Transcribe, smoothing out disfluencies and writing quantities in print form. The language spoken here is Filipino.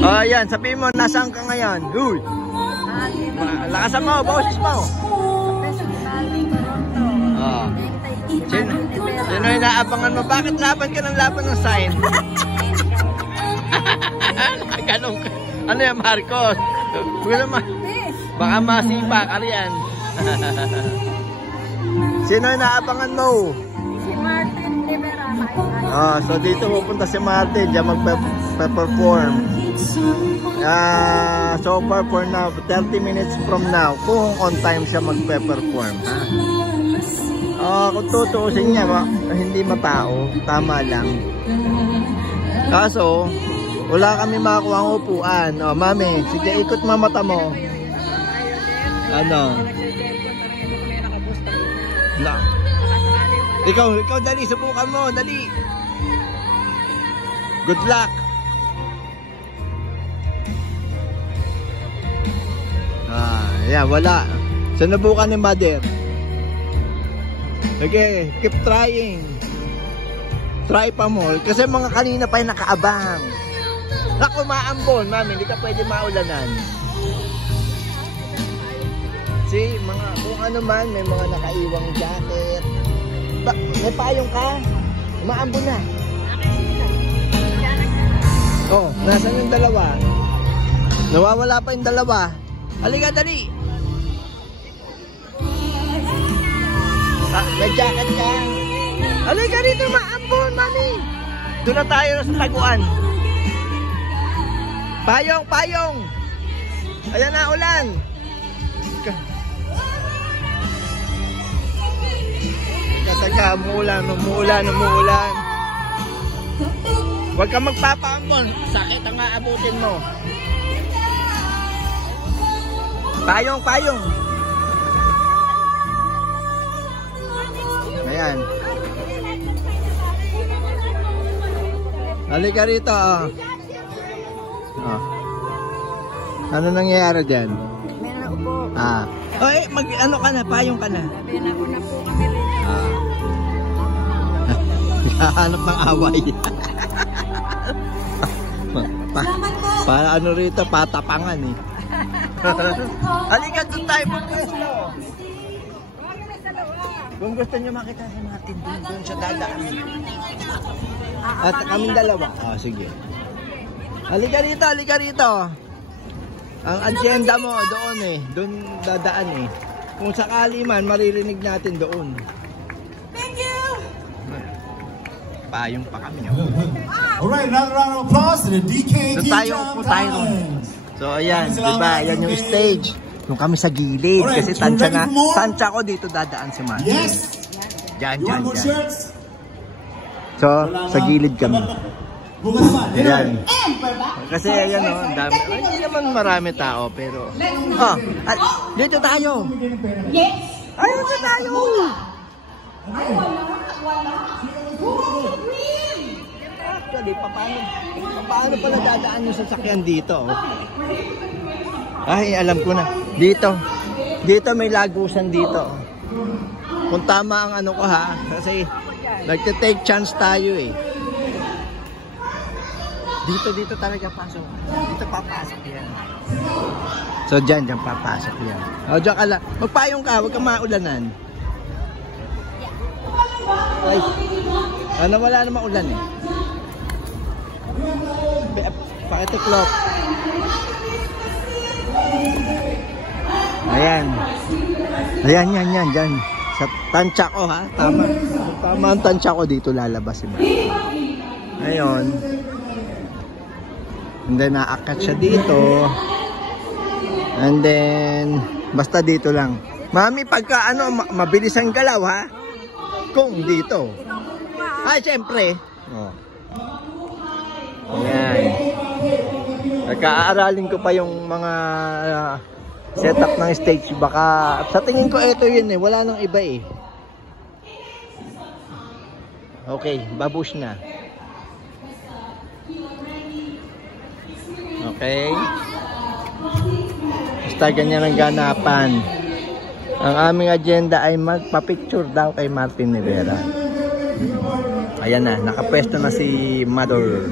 Oh, yan. Sabihin mo, nasaan ka ngayon? Uy! Lakasan mo, boses mo. Oh. Sino yung naabangan mo? Bakit laban ka ng laban ng sign? Ganun ka. Ano yan, Marcos? Baka masipa ka riyan. Sino yung naabangan mo? Si Martin Rivera. Oh, so dito pupunta si Martin, diyan magpe-perform. So far for now, 30 minutes from now, kung on time siya magpe-perform. Kung tutuusin niya, hindi matao, tama lang. Kaso, wala kami makakuha ang upuan. Oh, mami, sige, ikot mo mata mo. Ano? Na. Ikaw dali, subukan mo, dali. Good luck. Yeah, wala. Sinubukan ni mother. Okay, keep trying. Try pa mo. Kasi mga kanina pa yung nakaabang. Naku, maambon, mami. Hindi ka pwede maulanan. See, mga, kung ano man, may mga nakaiwang jacket. May payong ka? Maambon na. Oh, nasan yung dalawa? Nawawala pa yung dalawa. Halika, dali. May jacket ka? Halika rito, maambon, mami. Doon na tayo sa taguan. Payong, payong. Ayan na, ulan. Teka, umuulan. Huwag kang magpapaambon. Sakit ang aabutin mo. Payong, payong. Ayan. Halika rito, oh. Oh. Ano nangyayari dyan? May naupo. Oy, ano ka na? Payong ka na. Sabi na po kami rin. Hanap ng away. Para ano rito, patapangan eh. Halika, doon tayo magpwesto. Kung gusto nyo makita si Martin, doon siya dadaan. At kaming dalawa. Sige. Halika rito. Ang agenda mo doon eh. Doon dadaan eh. Kung sakali man, maririnig natin doon. Thank you! Payong pa kami. Alright, another round of applause to the DKD Jump Talent. So ayan, diba? Yan yung stage. Yung kami sa gilid. Kasi tansya ko dito dadaan si Martin. Yes! Diyan. So, sa gilid kami. Ayan. Kasi ayan o, ang dami. Hindi naman marami tao, pero... dito tayo! Yes! Ayun na tayo! Ay, wala. Actually, paano pala dadaan yung sasakyan dito? Ay, alam ko na. Dito may lagusan dito. Kung tama ang ano ko ha, kasi nagte-take chance tayo eh. Dito talaga pasok. Dito papasok yan. So dyan papasok yan. O dyan ka lang. Magpayong ka, huwag kang maulanan. Ay, wala namang ulan eh. Pakitiklop. Ayan. Yan, dyan. Sa tansya ko ha, tama ang tansya ko, dito lalabas si Martin. Ngayon, and then naakat siya dito. And then, basta dito lang. Mami, pagka mabilis ang galaw ha. Kung dito. Ay, syempre. Ayan. Nagka-aaralin ko pa yung mga setup ng stage. Baka, sa tingin ko ito yun eh. Wala nang iba eh. Okay, babush na. Okay. Basta ganyan ang ganapan. Ang aming agenda ay magpa-picture daw kay Martin Rivera. Ayan na, nakapwesto na si Mother.